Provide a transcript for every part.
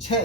6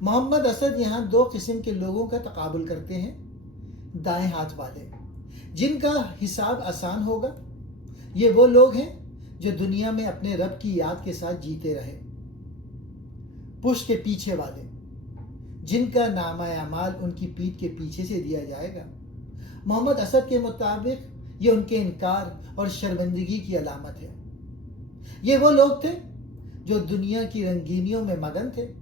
محمد اسد یہاں دو قسم کے لوگوں کا تقابل کرتے ہیں. دائیں ہاتھ والے جن کا حساب آسان ہوگا، یہ وہ لوگ ہیں جو دنیا میں اپنے رب کی یاد کے ساتھ جیتے رہے. پشت کے پیچھے والے جن کا نامہ اعمال ان کی پیٹھ کے پیچھے سے دیا جائے گا. محمد اسد کے مطابق یہ ان کے انکار اور شرمندگی کی علامت ہے. یہ وہ لوگ تھے جو دنیا کی رنگینیوں میں مگن تھے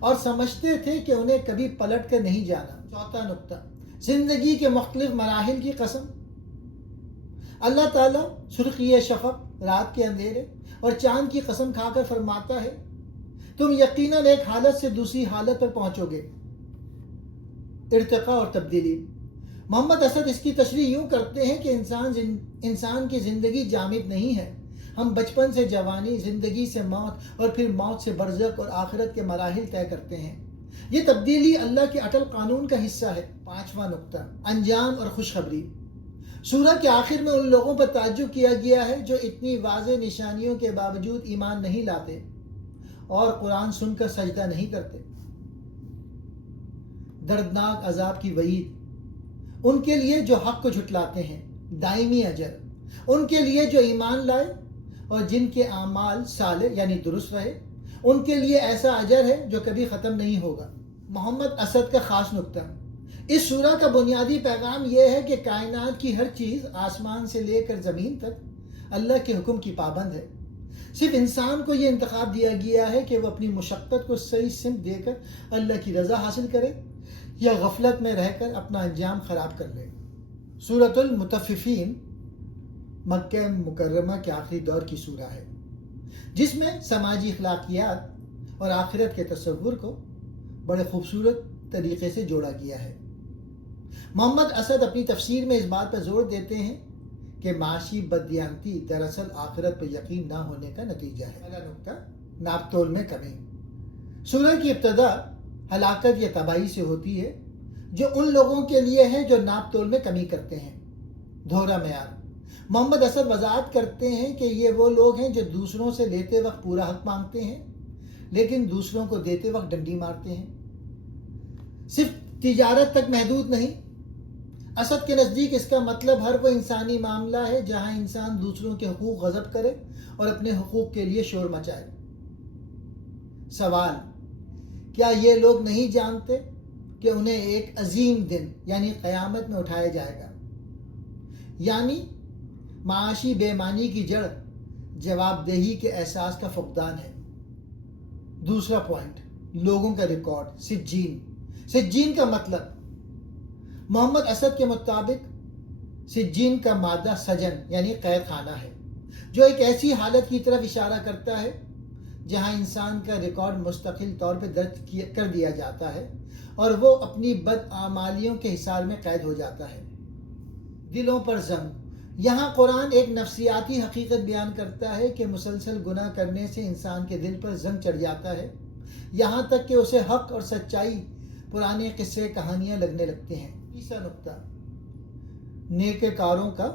اور سمجھتے تھے کہ انہیں کبھی پلٹ کر نہیں جانا. چوتھا نقطہ، زندگی کے مختلف مراحل کی قسم. اللہ تعالیٰ سرخی شفق، رات کے اندھیرے اور چاند کی قسم کھا کر فرماتا ہے تم یقیناً ایک حالت سے دوسری حالت پر پہنچو گے. ارتقاء اور تبدیلی. محمد اسد اس کی تشریح یوں کرتے ہیں کہ انسان کی زندگی جامد نہیں ہے. ہم بچپن سے جوانی، زندگی سے موت اور پھر موت سے برزخ اور آخرت کے مراحل طے کرتے ہیں. یہ تبدیلی اللہ کے اٹل قانون کا حصہ ہے. پانچواں نقطہ، انجام اور خوشخبری. سورہ کے آخر میں ان لوگوں پر تعجب کیا گیا ہے جو اتنی واضح نشانیوں کے باوجود ایمان نہیں لاتے اور قرآن سن کر سجدہ نہیں کرتے. دردناک عذاب کی وعید. ان کے لیے جو حق کو جھٹلاتے ہیں دائمی اجر. ان کے لیے جو ایمان لائے اور جن کے اعمال صالح یعنی درست رہے، ان کے لیے ایسا اجر ہے جو کبھی ختم نہیں ہوگا. محمد اسد کا خاص نقطہ. اس سورہ کا بنیادی پیغام یہ ہے کہ کائنات کی ہر چیز آسمان سے لے کر زمین تک اللہ کے حکم کی پابند ہے. صرف انسان کو یہ انتخاب دیا گیا ہے کہ وہ اپنی مشقت کو صحیح سمت دے کر اللہ کی رضا حاصل کرے یا غفلت میں رہ کر اپنا انجام خراب کر لے. سورۃ المطففین مکہ مکرمہ کے آخری دور کی سورہ ہے جس میں سماجی اخلاقیات اور آخرت کے تصور کو بڑے خوبصورت طریقے سے جوڑا گیا ہے. محمد اسد اپنی تفسیر میں اس بات پر زور دیتے ہیں کہ معاشی بددیانتی دراصل آخرت پر یقین نہ ہونے کا نتیجہ ہے. پہلا نقطہ، ناپ تول میں کمی. سورہ کی ابتدا ہلاکت یا تباہی سے ہوتی ہے جو ان لوگوں کے لیے ہے جو ناپ تول میں کمی کرتے ہیں. دھورا معیار. محمد اسد وضاحت کرتے ہیں کہ یہ وہ لوگ ہیں جو دوسروں سے لیتے وقت پورا حق مانگتے ہیں لیکن دوسروں کو دیتے وقت ڈنڈی مارتے ہیں. صرف تجارت تک محدود نہیں. اسد کے نزدیک اس کا مطلب ہر وہ انسانی معاملہ ہے جہاں انسان دوسروں کے حقوق غصب کرے اور اپنے حقوق کے لیے شور مچائے. سوال، کیا یہ لوگ نہیں جانتے کہ انہیں ایک عظیم دن یعنی قیامت میں اٹھایا جائے گا؟ یعنی معاشی بے ایمانی کی جڑ جواب دہی کے احساس کا فقدان ہے. دوسرا پوائنٹ، لوگوں کا ریکارڈ. سجین. سجین کا مطلب محمد اسد کے مطابق سجین کا مادہ سجن یعنی قید خانہ ہے جو ایک ایسی حالت کی طرف اشارہ کرتا ہے جہاں انسان کا ریکارڈ مستقل طور پہ درج کر دیا جاتا ہے اور وہ اپنی بدعمالیوں کے حصار میں قید ہو جاتا ہے. دلوں پر زنگ. یہاں قرآن ایک نفسیاتی حقیقت بیان کرتا ہے کہ مسلسل گناہ کرنے سے انسان کے دل پر زنگ چڑھ جاتا ہے یہاں تک کہ اسے حق اور سچائی پرانے قصے کہانیاں لگنے لگتے ہیں. تیسرا نقطہ، نیک کاروں کا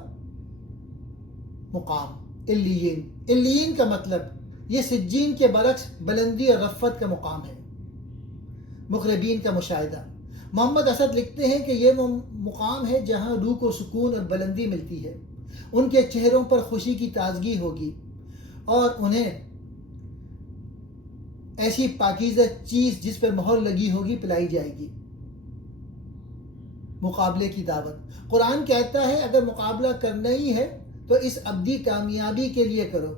مقام. علیین. علیین کا مطلب یہ سجین کے برعکس بلندی اور رفعت کا مقام ہے. مقربین کا مشاہدہ. محمد اسد لکھتے ہیں کہ یہ وہ مقام ہے جہاں روح کو سکون اور بلندی ملتی ہے. ان کے چہروں پر خوشی کی تازگی ہوگی اور انہیں ایسی پاکیزہ چیز جس پر مہر لگی ہوگی پلائی جائے گی. مقابلے کی دعوت. قرآن کہتا ہے اگر مقابلہ کرنا ہی ہے تو اس ابدی کامیابی کے لیے کرو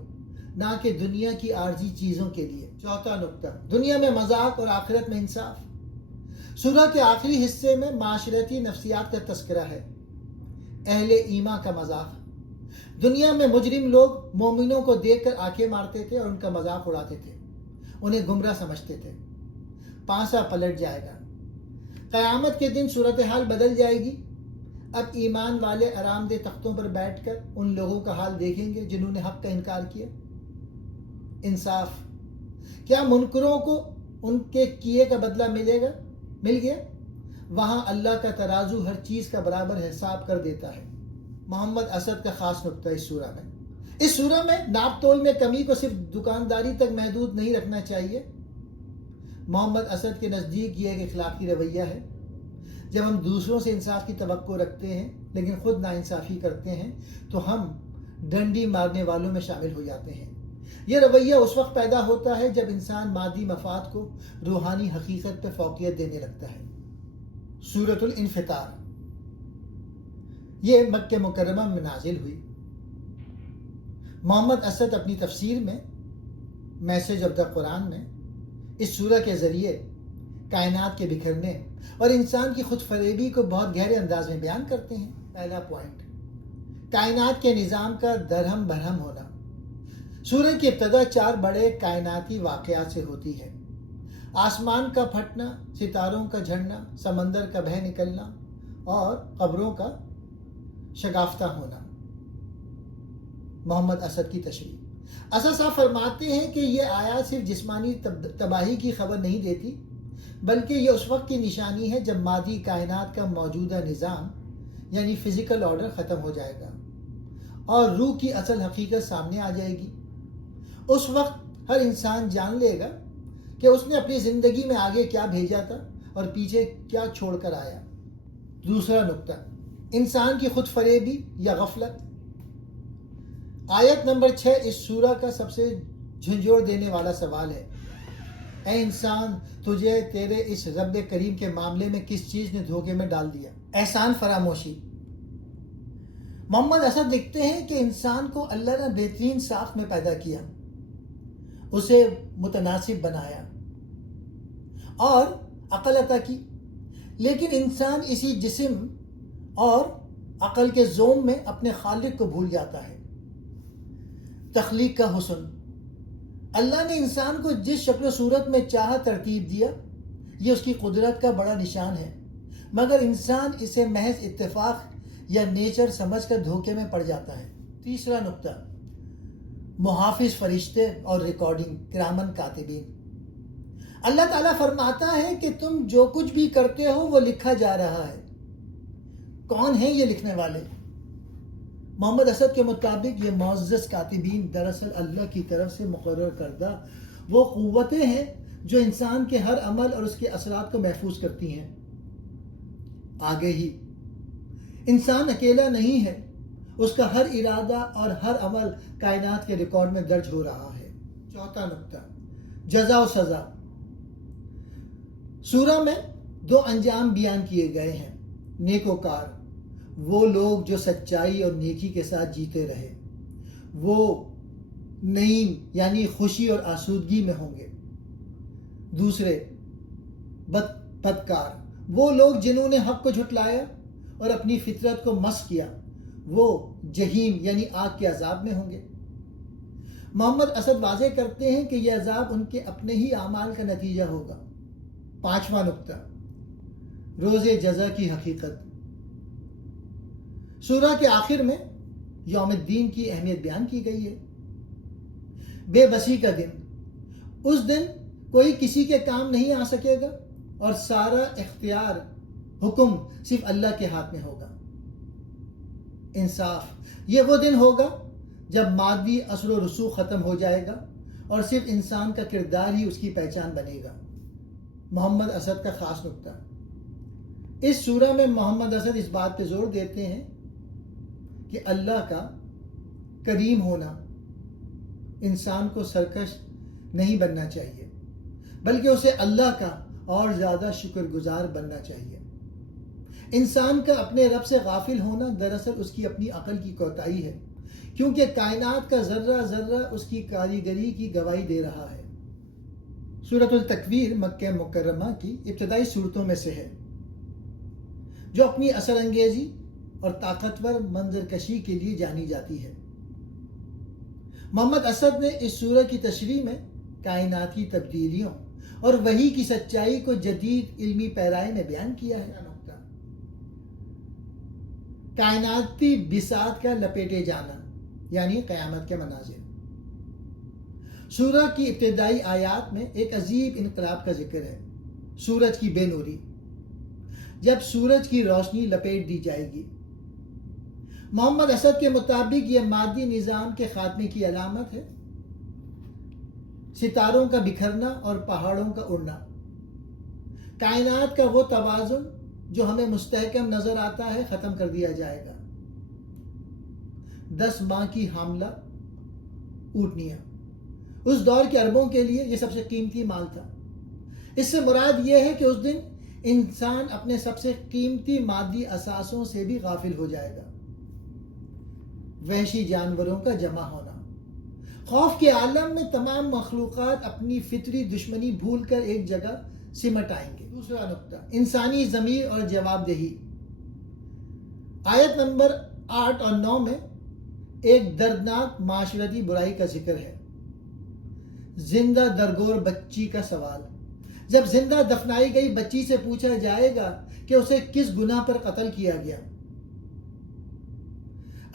نہ کہ دنیا کی عارضی چیزوں کے لیے. چوتھا نقطہ، دنیا میں مذاق اور آخرت میں انصاف. سورہ کے آخری حصے میں معاشرتی نفسیات کا تذکرہ ہے. اہل ایمان کا مذاق. دنیا میں مجرم لوگ مومنوں کو دیکھ کر آنکھیں مارتے تھے اور ان کا مذاق اڑاتے تھے، انہیں گمراہ سمجھتے تھے. پانسا پلٹ جائے گا. قیامت کے دن صورتحال بدل جائے گی. اب ایمان والے آرام دہ تختوں پر بیٹھ کر ان لوگوں کا حال دیکھیں گے جنہوں نے حق کا انکار کیا. انصاف. کیا منکروں کو ان کے کیے کا بدلہ مل گیا؟ وہاں اللہ کا ترازو ہر چیز کا برابر حساب کر دیتا ہے. محمد اسد کا خاص نقطہ اس سورہ میں ناپ تول میں کمی کو صرف دکانداری تک محدود نہیں رکھنا چاہیے محمد اسد کے نزدیک یہ ایک اخلاقی رویہ ہے۔ جب ہم دوسروں سے انصاف کی توقع رکھتے ہیں لیکن خود ناانصافی کرتے ہیں تو ہم ڈنڈی مارنے والوں میں شامل ہو جاتے ہیں۔ یہ رویہ اس وقت پیدا ہوتا ہے جب انسان مادی مفاد کو روحانی حقیقت پہ فوقیت دینے لگتا ہے۔ سورۃ الانفطار یہ مکہ مکرمہ میں نازل ہوئی۔ محمد اسد اپنی تفسیر میں میسج آف دا قرآن میں اس سورہ کے ذریعے کائنات کے بکھرنے اور انسان کی خود فریبی کو بہت گہرے انداز میں بیان کرتے ہیں۔ پہلا پوائنٹ، کائنات کے نظام کا درہم برہم ہونا۔ سورہ کی ابتدا 4 بڑے کائناتی واقعات سے ہوتی ہے: آسمان کا پھٹنا، ستاروں کا جھڑنا، سمندر کا بہہ نکلنا اور قبروں کا شگافتہ ہونا۔ محمد اسد کی تشریح: اسد صاحب فرماتے ہیں کہ یہ آیات صرف جسمانی تباہی کی خبر نہیں دیتی بلکہ یہ اس وقت کی نشانی ہے جب مادی کائنات کا موجودہ نظام یعنی فزیکل آرڈر ختم ہو جائے گا اور روح کی اصل حقیقت سامنے آ جائے گی۔ اس وقت ہر انسان جان لے گا کہ اس نے اپنی زندگی میں آگے کیا بھیجا تھا اور پیچھے کیا چھوڑ کر آیا۔ دوسرا نقطہ، انسان کی خود فریبی یا غفلت۔ آیت نمبر 6 اس سورہ کا سب سے جھنجھوڑ دینے والا سوال ہے: اے انسان، تجھے تیرے اس رب کریم کے معاملے میں کس چیز نے دھوکے میں ڈال دیا؟ احسان فراموشی۔ محمد اسد لکھتے ہیں کہ انسان کو اللہ نے بہترین ساخت میں پیدا کیا، اسے متناسب بنایا اور عقل عطا کی، لیکن انسان اسی جسم اور عقل کے زوم میں اپنے خالق کو بھول جاتا ہے۔ تخلیق کا حسن، اللہ نے انسان کو جس شکل و صورت میں چاہا ترتیب دیا، یہ اس کی قدرت کا بڑا نشان ہے، مگر انسان اسے محض اتفاق یا نیچر سمجھ کر دھوکے میں پڑ جاتا ہے۔ تیسرا نقطہ، محافظ فرشتے اور ریکارڈنگ کرامن کاتبین۔ اللہ تعالیٰ فرماتا ہے کہ تم جو کچھ بھی کرتے ہو وہ لکھا جا رہا ہے۔ کون ہیں یہ لکھنے والے؟ محمد اسد کے مطابق یہ معزز کاتبین دراصل اللہ کی طرف سے مقرر کردہ وہ قوتیں ہیں جو انسان کے ہر عمل اور اس کے اثرات کو محفوظ کرتی ہیں۔ آگے ہی انسان اکیلا نہیں ہے، اس کا ہر ارادہ اور ہر عمل کائنات کے ریکارڈ میں درج ہو رہا ہے۔ چوتھا نقطہ، جزا و سزا۔ سورہ میں 2 انجام بیان کیے گئے ہیں: نیکوکار، وہ لوگ جو سچائی اور نیکی کے ساتھ جیتے رہے، وہ نعیم یعنی خوشی اور آسودگی میں ہوں گے۔ دوسرے، بدکار، وہ لوگ جنہوں نے حق کو جھٹلایا اور اپنی فطرت کو مسخ کیا، وہ جہیم یعنی آگ کے عذاب میں ہوں گے۔ محمد اسد واضح کرتے ہیں کہ یہ عذاب ان کے اپنے ہی اعمال کا نتیجہ ہوگا۔ پانچواں نقطہ، روز جزا کی حقیقت۔ سورہ کے آخر میں یوم الدین کی اہمیت بیان کی گئی ہے۔ بے بسی کا دن، اس دن کوئی کسی کے کام نہیں آ سکے گا اور سارا اختیار، حکم صرف اللہ کے ہاتھ میں ہوگا۔ انصاف، یہ وہ دن ہوگا جب مادی اثر و رسوخ ختم ہو جائے گا اور صرف انسان کا کردار ہی اس کی پہچان بنے گا۔ محمد اسد کا خاص نقطہ، اس سورہ میں محمد اسد اس بات پہ زور دیتے ہیں کہ اللہ کا کریم ہونا انسان کو سرکش نہیں بننا چاہیے بلکہ اسے اللہ کا اور زیادہ شکر گزار بننا چاہیے۔ انسان کا اپنے رب سے غافل ہونا دراصل اس کی اپنی عقل کی کوتاہی ہے، کیونکہ کائنات کا ذرہ ذرہ اس کی کاریگری کی گواہی دے رہا ہے۔ سورۃ التکویر مکہ مکرمہ کی ابتدائی صورتوں میں سے ہے جو اپنی اثر انگیزی اور طاقتور منظر کشی کے لیے جانی جاتی ہے۔ محمد اسد نے اس سورہ کی تشریح میں کائناتی تبدیلیوں اور وحی کی سچائی کو جدید علمی پیرائی میں بیان کیا ہے۔ کائناتی بساط کا لپیٹے جانا یعنی قیامت کے مناظر۔ سورہ کی ابتدائی آیات میں ایک عجیب انقلاب کا ذکر ہے، سورج کی بے نوری، جب سورج کی روشنی لپیٹ دی جائے گی۔ محمد اسد کے مطابق یہ مادی نظام کے خاتمے کی علامت ہے۔ ستاروں کا بکھرنا اور پہاڑوں کا اڑنا، کائنات کا وہ توازن جو ہمیں مستحکم نظر آتا ہے ختم کر دیا جائے گا۔ 10 ماہ کی حاملہ اونٹنیاں اس دور کے عربوں کے لیے یہ سب سے قیمتی مال تھا۔ اس سے مراد یہ ہے کہ اس دن انسان اپنے سب سے قیمتی مادی اثاثوں سے بھی غافل ہو جائے گا۔ وحشی جانوروں کا جمع ہونا، خوف کے عالم میں تمام مخلوقات اپنی فطری دشمنی بھول کر ایک جگہ سمٹ آئیں گے۔ دوسرا نقطہ، انسانی ضمیر اور جواب دہی۔ آیت نمبر 8 اور 9 میں ایک دردناک معاشرتی برائی کا ذکر ہے۔ زندہ درگور بچی کا سوال۔ جب زندہ دفنائی گئی بچی سے پوچھا جائے گا کہ اسے کس گناہ پر قتل کیا گیا،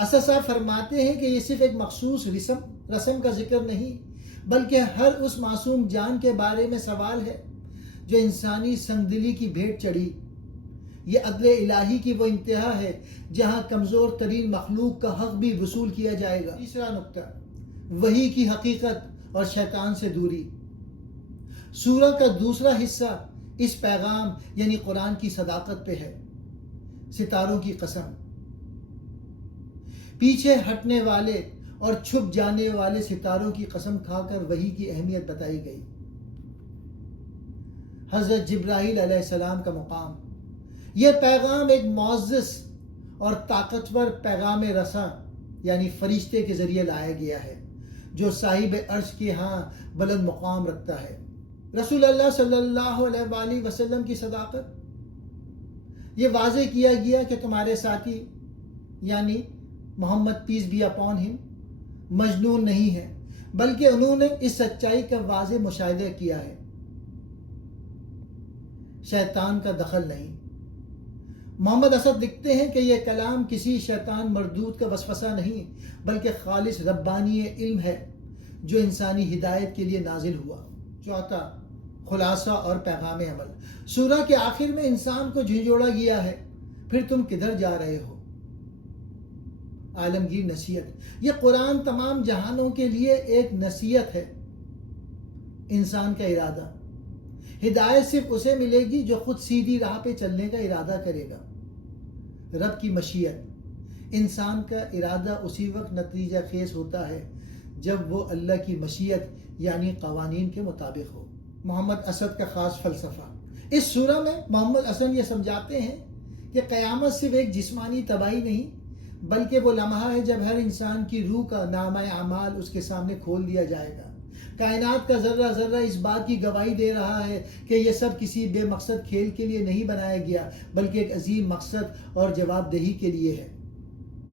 اسد صاحب فرماتے ہیں کہ یہ صرف ایک مخصوص رسم کا ذکر نہیں، بلکہ ہر اس معصوم جان کے بارے میں سوال ہے جو انسانی سنگدلی کی بھیٹ چڑھی۔ یہ عدل الہی کی وہ انتہا ہے جہاں کمزور ترین مخلوق کا حق بھی وصول کیا جائے گا۔ تیسرا نقطہ، وحی کی حقیقت اور شیطان سے دوری۔ سورہ کا دوسرا حصہ اس پیغام یعنی قرآن کی صداقت پہ ہے۔ ستاروں کی قسم، پیچھے ہٹنے والے اور چھپ جانے والے ستاروں کی قسم کھا کر وحی کی اہمیت بتائی گئی۔ حضرت جبرائیل علیہ السلام کا مقام، یہ پیغام ایک معزز اور طاقتور پیغام رساں یعنی فرشتے کے ذریعے لایا گیا ہے جو صاحب عرش کے ہاں بلند مقام رکھتا ہے۔ رسول اللہ صلی اللہ علیہ وآلہ وسلم کی صداقت، یہ واضح کیا گیا کہ تمہارے ساتھی یعنی محمد پیس بی اپون ہم مجنون نہیں ہے، بلکہ انہوں نے اس سچائی کا واضح مشاہدہ کیا ہے۔ شیطان کا دخل نہیں۔ محمد اسد لکھتے ہیں کہ یہ کلام کسی شیطان مردود کا وسوسہ نہیں، بلکہ خالص ربانی علم ہے جو انسانی ہدایت کے لیے نازل ہوا۔ چوتھا، خلاصہ اور پیغام عمل۔ سورہ کے آخر میں انسان کو جھنجھوڑا گیا ہے، پھر تم کدھر جا رہے ہو؟ عالمگیر نصیحت، یہ قرآن تمام جہانوں کے لیے ایک نصیحت ہے۔ انسان کا ارادہ، ہدایت صرف اسے ملے گی جو خود سیدھی راہ پہ چلنے کا ارادہ کرے گا۔ رب کی مشیت، انسان کا ارادہ اسی وقت نتیجہ خیز ہوتا ہے جب وہ اللہ کی مشیت یعنی قوانین کے مطابق ہو۔ محمد اسد کا خاص فلسفہ۔ اس سورہ میں محمد اسد یہ سمجھاتے ہیں کہ قیامت صرف ایک جسمانی تباہی نہیں، بلکہ وہ لمحہ ہے جب ہر انسان کی روح کا نامہ اعمال اس کے سامنے کھول دیا جائے گا۔ کائنات کا ذرہ ذرہ اس بات کی گواہی دے رہا ہے کہ یہ سب کسی بے مقصد کھیل کے لیے نہیں بنایا گیا، بلکہ ایک عظیم مقصد اور جواب دہی کے لیے ہے۔